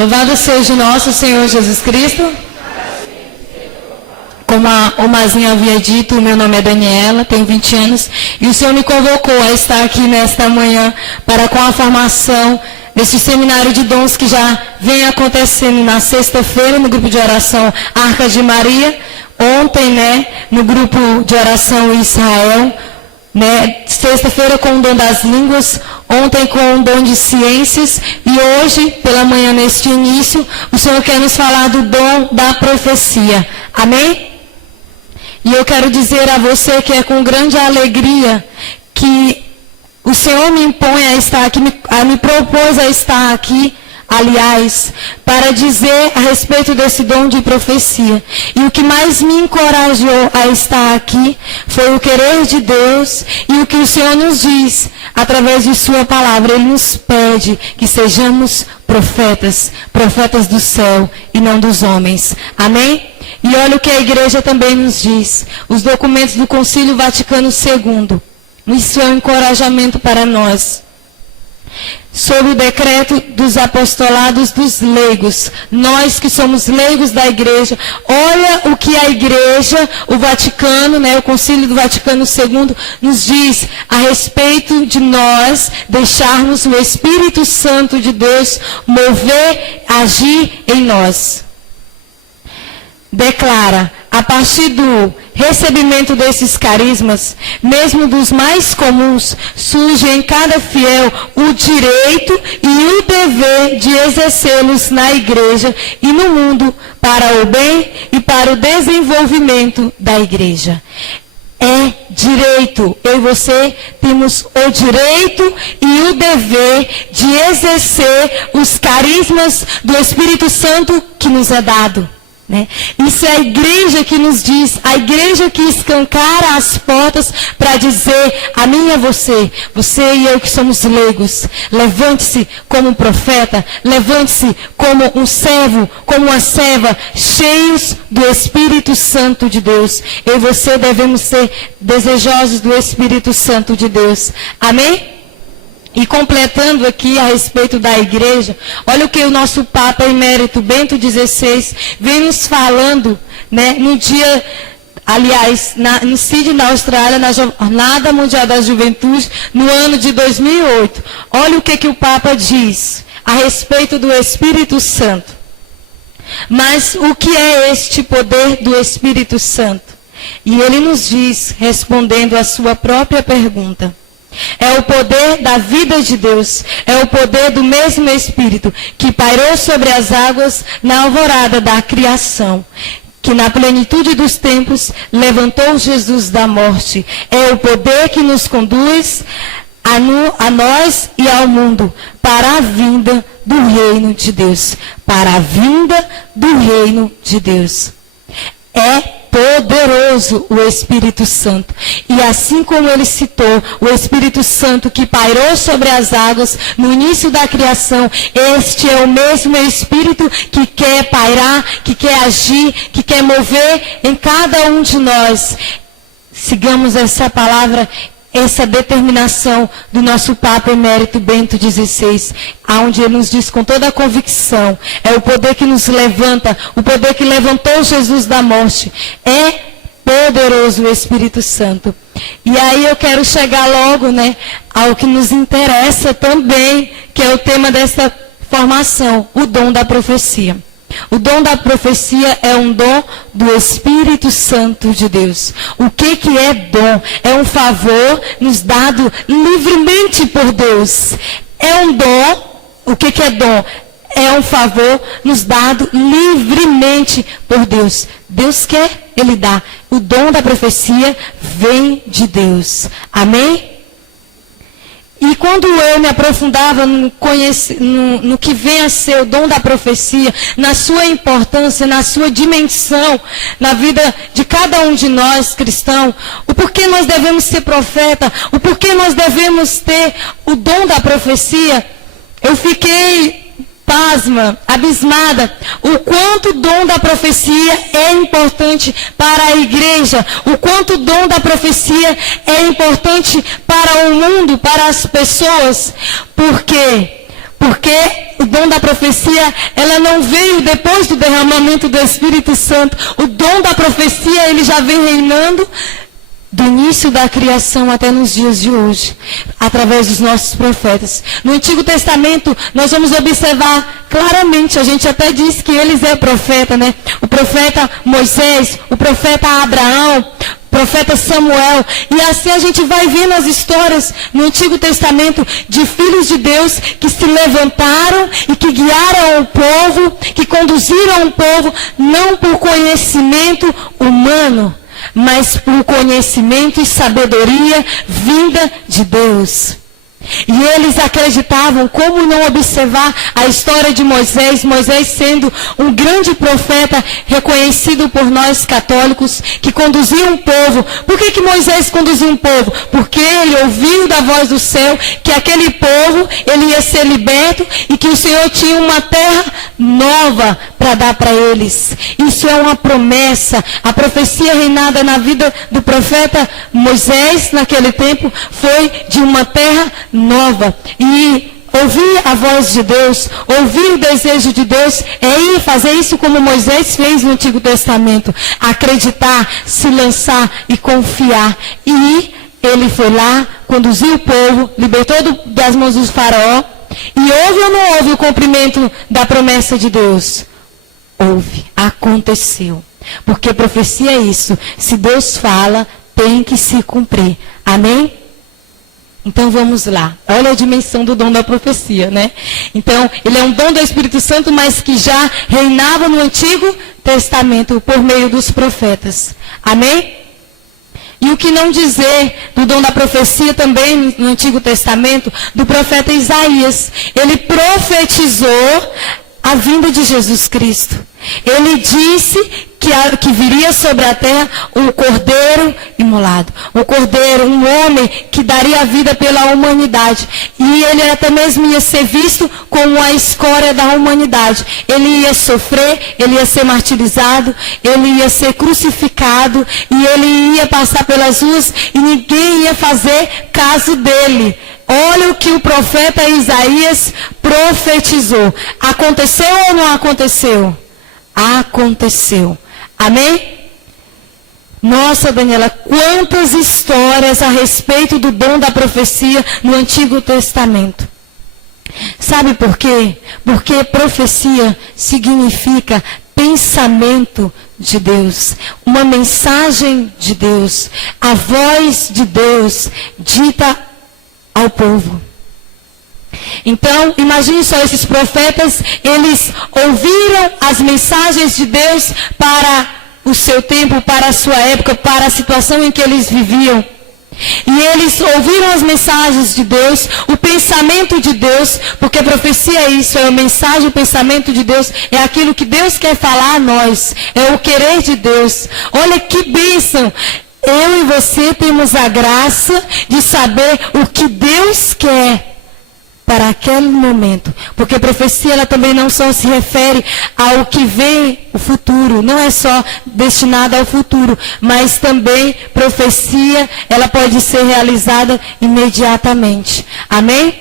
Louvado seja o nosso Senhor Jesus Cristo. Como o Mazinho havia dito, meu nome é Daniela, tenho 20 anos, e o Senhor me convocou a estar aqui nesta manhã para com a formação deste seminário de dons que já vem acontecendo na sexta-feira no grupo de oração Arca de Maria, ontem, no grupo de oração Israel, sexta-feira com o dom das línguas, ontem com o dom de ciências, e hoje, pela manhã, neste início, o Senhor quer nos falar do dom da profecia. Amém? E eu quero dizer a você que é com grande alegria que o Senhor me impõe a estar aqui, me propôs a estar aqui, aliás, para dizer a respeito desse dom de profecia. E o que mais me encorajou a estar aqui foi o querer de Deus e o que o Senhor nos diz através de sua palavra. Ele nos pede que sejamos profetas, profetas do céu e não dos homens. Amém? E olha o que a igreja também nos diz. Os documentos do Concílio Vaticano II. Isso é um encorajamento para nós. Sob o decreto dos apostolados dos leigos, nós que somos leigos da igreja, olha o que a igreja, o Vaticano, o Concílio do Vaticano II, nos diz a respeito de nós deixarmos o Espírito Santo de Deus mover, agir em nós. Declara, a partir do recebimento desses carismas, mesmo dos mais comuns, surge em cada fiel o direito e o dever de exercê-los na igreja e no mundo, para o bem e para o desenvolvimento da igreja. É direito. Eu e você temos o direito e o dever de exercer os carismas do Espírito Santo que nos é dado. Isso é a igreja que nos diz, a igreja que escancara as portas para dizer a mim e a você, você e eu que somos leigos, levante-se como um profeta, levante-se como um servo, como uma serva, cheios do Espírito Santo de Deus. Eu e você devemos ser desejosos do Espírito Santo de Deus. Amém? E completando aqui a respeito da igreja, olha o que o nosso Papa Emérito Bento XVI vem nos falando, no dia, aliás, no Sydney, na Austrália, na Jornada Mundial da Juventude, no ano de 2008. Olha o que o Papa diz a respeito do Espírito Santo. Mas o que é este poder do Espírito Santo? E ele nos diz, respondendo à sua própria pergunta, é o poder da vida de Deus, é o poder do mesmo Espírito que pairou sobre as águas na alvorada da criação, que na plenitude dos tempos levantou Jesus da morte. É o poder que nos conduz a nós e ao mundo para a vinda do reino de Deus. Para a vinda do reino de Deus. É poderoso o Espírito Santo. E assim como ele citou o Espírito Santo que pairou sobre as águas no início da criação, este é o mesmo Espírito que quer pairar, que quer agir, que quer mover em cada um de nós. Sigamos essa palavra, essa determinação do nosso Papa Emérito Bento XVI, onde ele nos diz com toda a convicção, é o poder que nos levanta, o poder que levantou Jesus da morte. É poderoso o Espírito Santo. E aí eu quero chegar logo, ao que nos interessa também, que é o tema dessa formação, o dom da profecia. O dom da profecia é um dom do Espírito Santo de Deus. O que é dom? É um favor nos dado livremente por Deus. É um dom. O que é dom? É um favor nos dado livremente por Deus. Deus quer, Ele dá. O dom da profecia vem de Deus. Amém? E quando eu me aprofundava no que vem a ser o dom da profecia, na sua importância, na sua dimensão, na vida de cada um de nós cristãos, o porquê nós devemos ser profeta, o porquê nós devemos ter o dom da profecia, eu fiquei pasma, abismada, o quanto o dom da profecia é importante para a igreja, o quanto o dom da profecia é importante para o mundo, para as pessoas. Por quê? Porque o dom da profecia, ela não veio depois do derramamento do Espírito Santo. O dom da profecia, ele já vem reinando do início da criação até nos dias de hoje, através dos nossos profetas. No Antigo Testamento, nós vamos observar claramente, a gente até diz que eles é profeta, né? O profeta Moisés, o profeta Abraão, o profeta Samuel. E assim a gente vai vendo as histórias no Antigo Testamento de filhos de Deus que se levantaram e que guiaram o povo, que conduziram o povo, não por conhecimento humano, mas por conhecimento e sabedoria vinda de Deus. E eles acreditavam, como não observar a história de Moisés, Moisés sendo um grande profeta reconhecido por nós católicos, que conduzia um povo. Por que Moisés conduzia um povo? Porque ele ouviu da voz do céu que aquele povo, ele ia ser liberto e que o Senhor tinha uma terra nova para dar para eles. Isso é uma promessa. A profecia reinada na vida do profeta Moisés naquele tempo foi de uma terra nova. E ouvir a voz de Deus, ouvir o desejo de Deus, é ir fazer isso como Moisés fez no Antigo Testamento. Acreditar, se lançar e confiar. E ele foi lá, conduziu o povo, libertou das mãos do faraó. E houve ou não houve o cumprimento da promessa de Deus? Houve, aconteceu. Porque profecia é isso. Se Deus fala, tem que se cumprir. Amém? Então vamos lá. Olha a dimensão do dom da profecia, né? Então, ele é um dom do Espírito Santo, mas que já reinava no Antigo Testamento por meio dos profetas. Amém? E o que não dizer do dom da profecia também no Antigo Testamento, do profeta Isaías. Ele profetizou a vinda de Jesus Cristo. Ele disse que viria sobre a terra um cordeiro imolado. Um cordeiro, um homem que daria a vida pela humanidade. E ele até mesmo ia ser visto como a escória da humanidade. Ele ia sofrer, ele ia ser martirizado, ele ia ser crucificado, e ele ia passar pelas ruas e ninguém ia fazer caso dele. Olha o que o profeta Isaías profetizou. Aconteceu ou não aconteceu? Aconteceu. Amém? Nossa, Daniela, quantas histórias a respeito do dom da profecia no Antigo Testamento. Sabe por quê? Porque profecia significa pensamento de Deus, uma mensagem de Deus, a voz de Deus dita ao povo. Então, imagine só, esses profetas, eles ouviram as mensagens de Deus para o seu tempo, para a sua época, para a situação em que eles viviam. E eles ouviram as mensagens de Deus, o pensamento de Deus, porque profecia é isso, é a mensagem, o pensamento de Deus, é aquilo que Deus quer falar a nós, é o querer de Deus. Olha que bênção! Eu e você temos a graça de saber o que Deus quer para aquele momento. Porque profecia, ela também não só se refere ao que vem o futuro, não é só destinada ao futuro, mas também profecia, ela pode ser realizada imediatamente. Amém?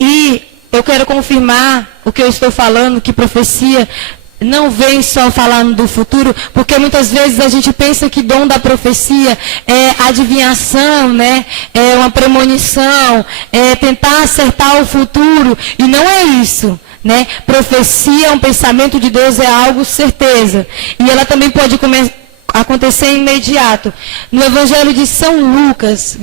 E eu quero confirmar o que eu estou falando, que profecia não vem só falando do futuro, porque muitas vezes a gente pensa que dom da profecia é adivinhação, né? É uma premonição, é tentar acertar o futuro, e não é isso, né? Profecia, um pensamento de Deus, é algo certeza, e ela também pode acontecer imediato. No Evangelho de São Lucas,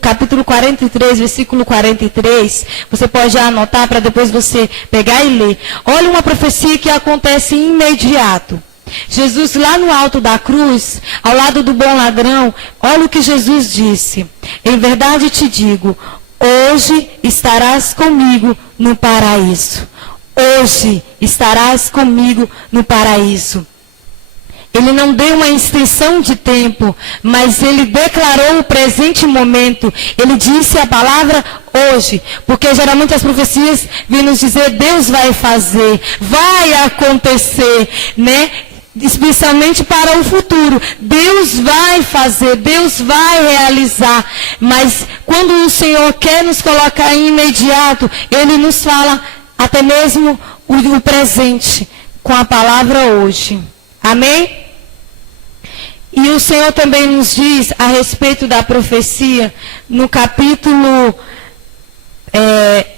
capítulo 43, versículo 43, você pode já anotar para depois você pegar e ler. Olha uma profecia que acontece imediato. Jesus lá no alto da cruz, ao lado do bom ladrão, olha o que Jesus disse. Em verdade te digo, hoje estarás comigo no paraíso. Hoje estarás comigo no paraíso. Ele não deu uma extensão de tempo, mas ele declarou o presente momento. Ele disse a palavra hoje, porque geralmente as profecias vêm nos dizer, Deus vai fazer, vai acontecer, né? especialmente para o futuro. Deus vai fazer, Deus vai realizar. Mas quando o Senhor quer nos colocar em imediato, Ele nos fala até mesmo o presente, com a palavra hoje. Amém? E o Senhor também nos diz a respeito da profecia, no capítulo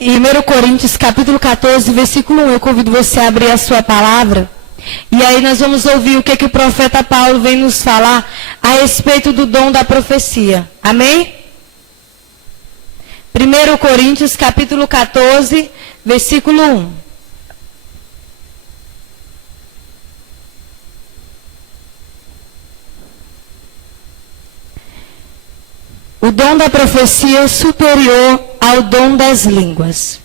1 Coríntios, capítulo 14, versículo 1. Eu convido você a abrir a sua palavra. E aí nós vamos ouvir o que o profeta Paulo vem nos falar a respeito do dom da profecia. Amém? 1 Coríntios, capítulo 14, versículo 1. O dom da profecia é superior ao dom das línguas.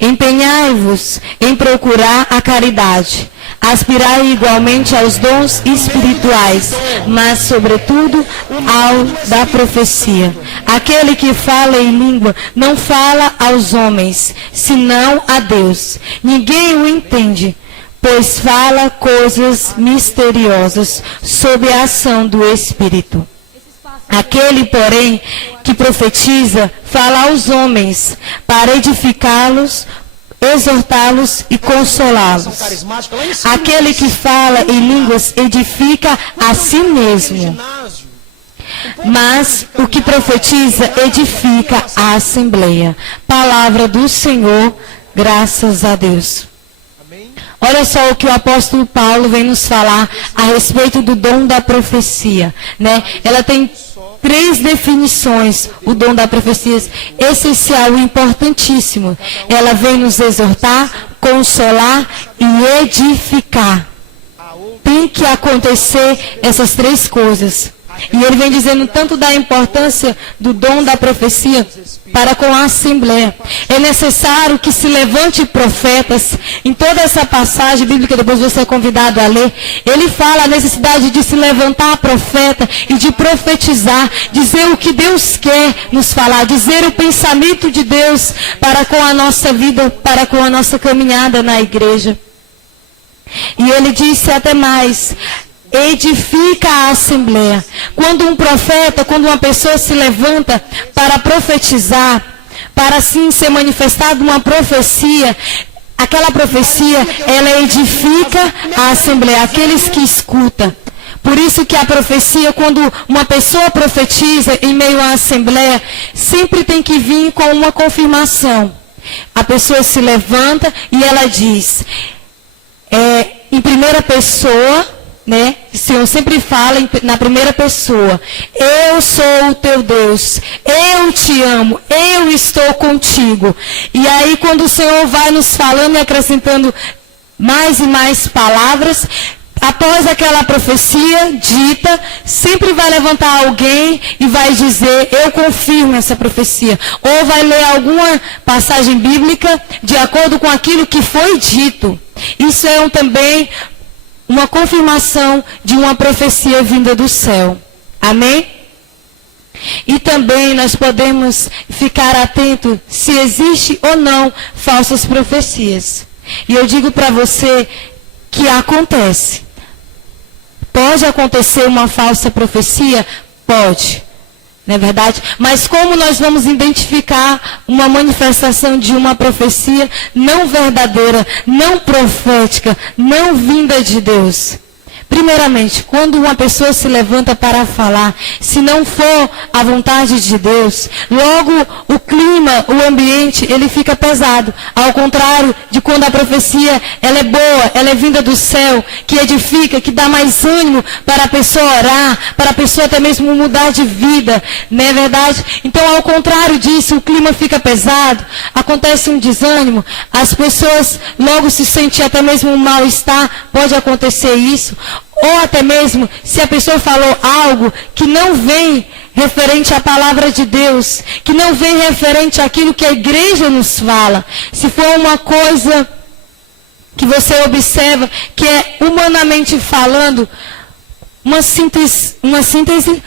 Empenhai-vos em procurar a caridade. Aspirai igualmente aos dons espirituais, mas sobretudo ao da profecia. Aquele que fala em língua não fala aos homens, senão a Deus. Ninguém o entende, pois fala coisas misteriosas sob a ação do Espírito. Aquele, porém, que profetiza, fala aos homens, para edificá-los, exortá-los e consolá-los. Aquele que fala em línguas edifica a si mesmo. Mas o que profetiza edifica a assembleia. Palavra do Senhor, graças a Deus. Olha só o que o apóstolo Paulo vem nos falar a respeito do dom da profecia, né? Ela tem 3 definições, o dom da profecia, essencial e importantíssimo. Ela vem nos exortar, consolar e edificar. Tem que acontecer essas 3 coisas. E ele vem dizendo tanto da importância do dom da profecia para com a Assembleia. É necessário que se levante profetas. Em toda essa passagem bíblica, depois você é convidado a ler, ele fala a necessidade de se levantar profeta e de profetizar, dizer o que Deus quer nos falar, dizer o pensamento de Deus para com a nossa vida, para com a nossa caminhada na igreja. E ele disse até mais: edifica a assembleia. Quando um profeta, quando uma pessoa se levanta para profetizar, para assim ser manifestada uma profecia, aquela profecia, ela edifica a assembleia, aqueles que escutam. Por isso que a profecia, quando uma pessoa profetiza em meio à assembleia, sempre tem que vir com uma confirmação. A pessoa se levanta e ela diz, em primeira pessoa, né? O Senhor sempre fala na primeira pessoa: eu sou o teu Deus, eu te amo, eu estou contigo. E aí quando o Senhor vai nos falando e acrescentando mais e mais palavras, após aquela profecia dita, sempre vai levantar alguém e vai dizer: eu confirmo essa profecia. Ou vai ler alguma passagem bíblica de acordo com aquilo que foi dito. Isso é também uma confirmação de uma profecia vinda do céu. Amém? E também nós podemos ficar atentos se existe ou não falsas profecias. E eu digo para você que acontece. Pode acontecer uma falsa profecia? Pode. Não é verdade? Mas como nós vamos identificar uma manifestação de uma profecia não verdadeira, não profética, não vinda de Deus? Primeiramente, quando uma pessoa se levanta para falar, se não for a vontade de Deus, logo o clima, o ambiente, ele fica pesado. Ao contrário de quando a profecia, ela é boa, ela é vinda do céu, que edifica, que dá mais ânimo para a pessoa orar, para a pessoa até mesmo mudar de vida, não é verdade? Então, ao contrário disso, o clima fica pesado, acontece um desânimo, as pessoas logo se sentem até mesmo um mal-estar, pode acontecer isso. Ou até mesmo, se a pessoa falou algo que não vem referente à palavra de Deus, que não vem referente àquilo que a igreja nos fala, se for uma coisa que você observa, que é humanamente falando, uma síntese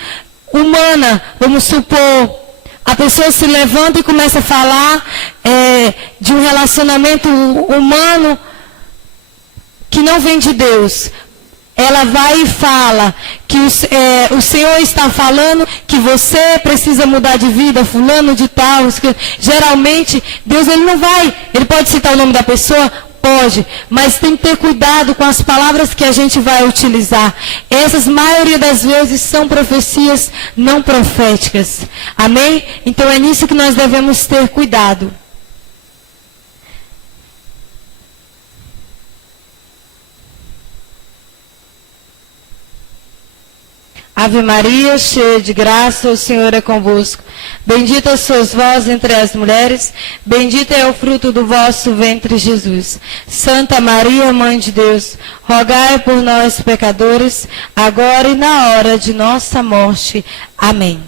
humana, vamos supor, a pessoa se levanta e começa a falar de um relacionamento humano que não vem de Deus. ela vai e fala que o Senhor está falando que você precisa mudar de vida, fulano de tal. Geralmente, Deus ele pode citar o nome da pessoa? Pode, mas tem que ter cuidado com as palavras que a gente vai utilizar. Essas, maioria das vezes, são profecias não proféticas. Amém? Então é nisso que nós devemos ter cuidado. Ave Maria, cheia de graça, o Senhor é convosco. Bendita sois vós entre as mulheres, bendito é o fruto do vosso ventre, Jesus. Santa Maria, Mãe de Deus, rogai por nós, pecadores, agora e na hora de nossa morte. Amém.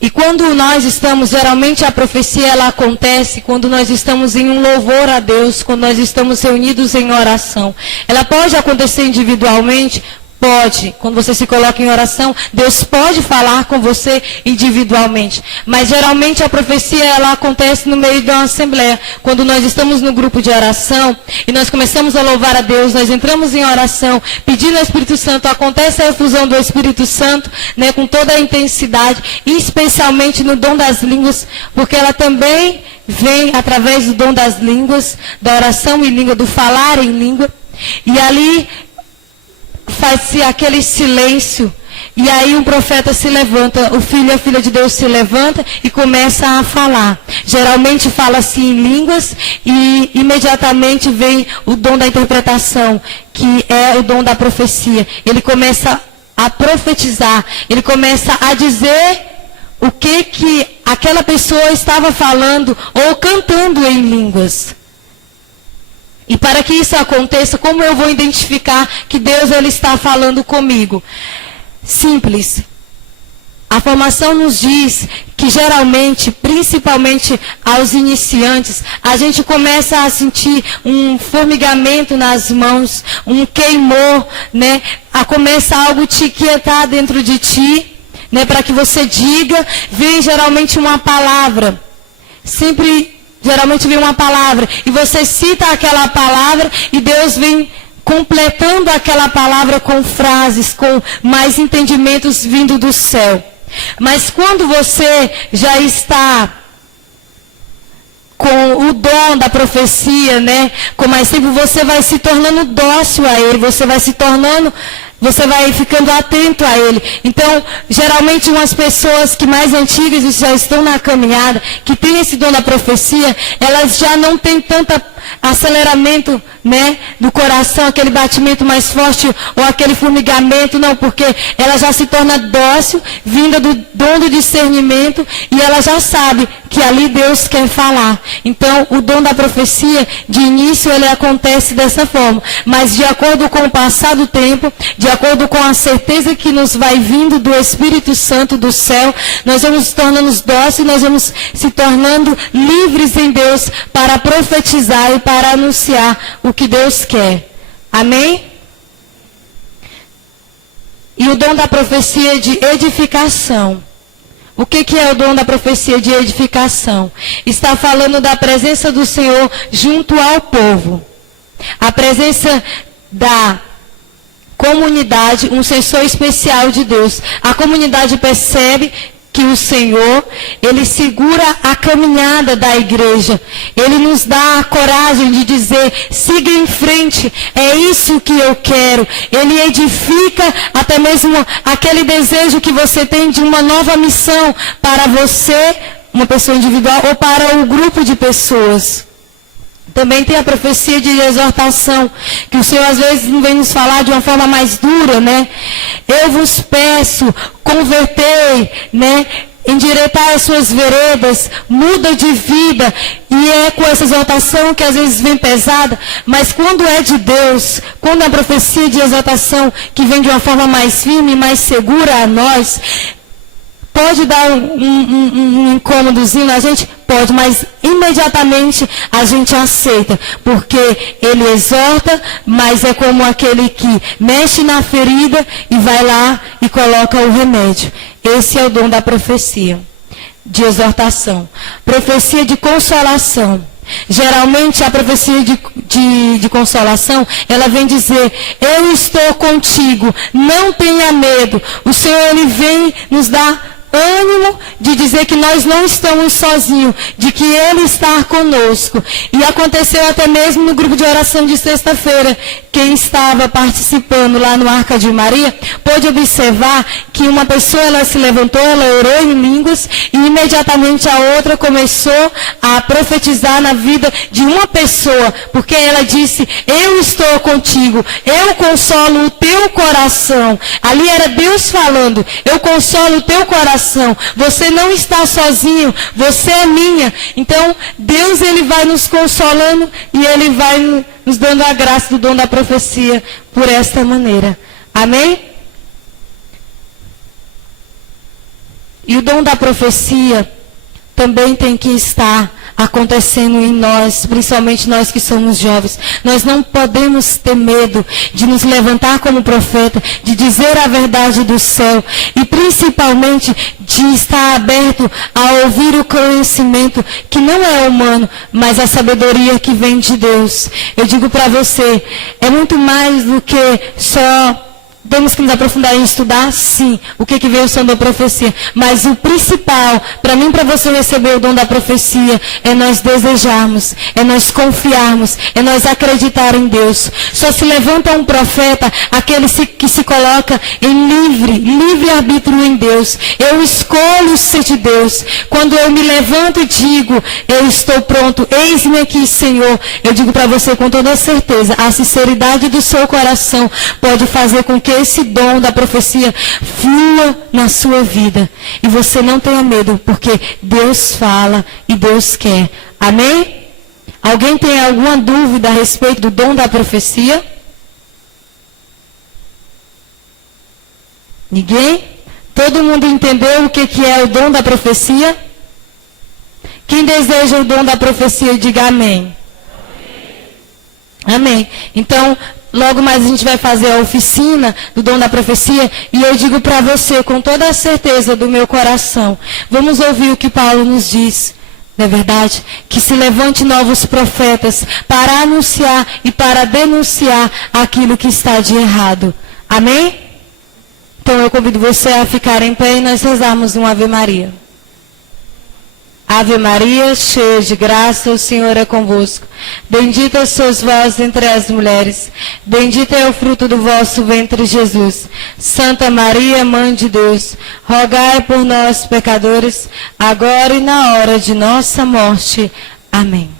E quando nós estamos, geralmente a profecia ela acontece quando nós estamos em um louvor a Deus, quando nós estamos reunidos em oração. Ela pode acontecer individualmente? Pode. Quando você se coloca em oração, Deus pode falar com você individualmente. Mas geralmente a profecia ela acontece no meio de uma assembleia. Quando nós estamos no grupo de oração e nós começamos a louvar a Deus, nós entramos em oração, pedindo ao Espírito Santo, acontece a efusão do Espírito Santo, né, com toda a intensidade, e especialmente no dom das línguas, porque ela também vem através do dom das línguas, da oração em língua, do falar em língua. E ali faz-se aquele silêncio, e aí um profeta se levanta, o filho e a filha de Deus se levanta e começa a falar. Geralmente fala-se em línguas e imediatamente vem o dom da interpretação, que é o dom da profecia. Ele começa a profetizar, ele começa a dizer o que aquela pessoa estava falando ou cantando em línguas. E para que isso aconteça, como eu vou identificar que Deus ele está falando comigo? Simples. A formação nos diz que geralmente, principalmente aos iniciantes, a gente começa a sentir um formigamento nas mãos, um queimor, né? Começa algo te inquietar dentro de ti, né? Para que você diga, vem geralmente uma palavra. Geralmente vem uma palavra, e você cita aquela palavra, e Deus vem completando aquela palavra com frases, com mais entendimentos vindo do céu. Mas quando você já está com o dom da profecia, né, com mais tempo, você vai se tornando dócil a ele, você vai ficando atento a ele. Então, geralmente umas pessoas que mais antigas e já estão na caminhada, que têm esse dom da profecia, elas já não têm tanto aceleramento, né, do coração, aquele batimento mais forte ou aquele formigamento, não, porque ela já se torna dócil, vinda do dom do discernimento, e ela já sabe que ali Deus quer falar. Então, o dom da profecia, de início, ele acontece dessa forma. Mas, de acordo com o passar do tempo, de acordo com a certeza que nos vai vindo do Espírito Santo do céu, nós vamos se tornando dóceis, nós vamos se tornando livres em Deus para profetizar e para anunciar o que Deus quer. Amém? E o dom da profecia de edificação. O que é o dom da profecia de edificação? Está falando da presença do Senhor junto ao povo. A presença da comunidade, um sensor especial de Deus. A comunidade percebe que o Senhor, ele segura a caminhada da igreja. Ele nos dá a coragem de dizer, siga em frente, é isso que eu quero. Ele edifica até mesmo aquele desejo que você tem de uma nova missão para você, uma pessoa individual, ou para um grupo de pessoas. Também tem a profecia de exortação, que o Senhor às vezes vem nos falar de uma forma mais dura, né? Eu vos peço, convertei, né? Endireitar as suas veredas, muda de vida. E é com essa exortação que às vezes vem pesada, mas quando é de Deus, quando a profecia de exortação que vem de uma forma mais firme, mais segura a nós, pode dar um incômodozinho na gente? Pode, mas imediatamente a gente aceita, porque ele exorta, mas é como aquele que mexe na ferida e vai lá e coloca o remédio. Esse é o dom da profecia de exortação. Profecia de consolação. Geralmente a profecia de consolação, ela vem dizer, eu estou contigo, não tenha medo. O Senhor, Ele vem nos dar ânimo de dizer que nós não estamos sozinhos, de que Ele está conosco. E aconteceu até mesmo no grupo de oração de sexta-feira. Quem estava participando lá no Arca de Maria, pôde observar que uma pessoa, ela se levantou, ela orou em línguas, e imediatamente a outra começou a profetizar na vida de uma pessoa, porque ela disse, eu estou contigo, eu consolo o teu coração. Ali era Deus falando, eu consolo o teu coração. Você não está sozinho, você é minha. Então, Deus, Ele vai nos consolando e Ele vai nos dando a graça do dom da profecia por esta maneira. Amém? E o dom da profecia também tem que estar acontecendo em nós, principalmente nós que somos jovens. Nós não podemos ter medo de nos levantar como profeta, de dizer a verdade do céu e principalmente de estar aberto a ouvir o conhecimento que não é humano, mas a sabedoria que vem de Deus. Eu digo para você, é muito mais do que só... Temos que nos aprofundar em estudar, sim, o que veio o som da profecia. Mas o principal, para mim, para você receber o dom da profecia, é nós desejarmos, é nós confiarmos, é nós acreditar em Deus. Só se levanta um profeta, aquele que se coloca em livre arbítrio em Deus. Eu escolho ser de Deus. Quando eu me levanto e digo, eu estou pronto, eis-me aqui, Senhor. Eu digo para você com toda certeza, a sinceridade do seu coração pode fazer com que esse dom da profecia flua na sua vida. E você não tenha medo, porque Deus fala e Deus quer. Amém? Alguém tem alguma dúvida a respeito do dom da profecia? Ninguém? Todo mundo entendeu o que é o dom da profecia? Quem deseja o dom da profecia, diga amém. Amém. Então, logo mais a gente vai fazer a oficina do dom da profecia e eu digo para você com toda a certeza do meu coração, vamos ouvir o que Paulo nos diz, não é verdade? Que se levante novos profetas para anunciar e para denunciar aquilo que está de errado. Amém? Então eu convido você a ficar em pé e nós rezarmos um Ave Maria. Ave Maria, cheia de graça, o Senhor é convosco. Bendita sois vós entre as mulheres. Bendito é o fruto do vosso ventre, Jesus. Santa Maria, Mãe de Deus, rogai por nós, pecadores, agora e na hora de nossa morte. Amém.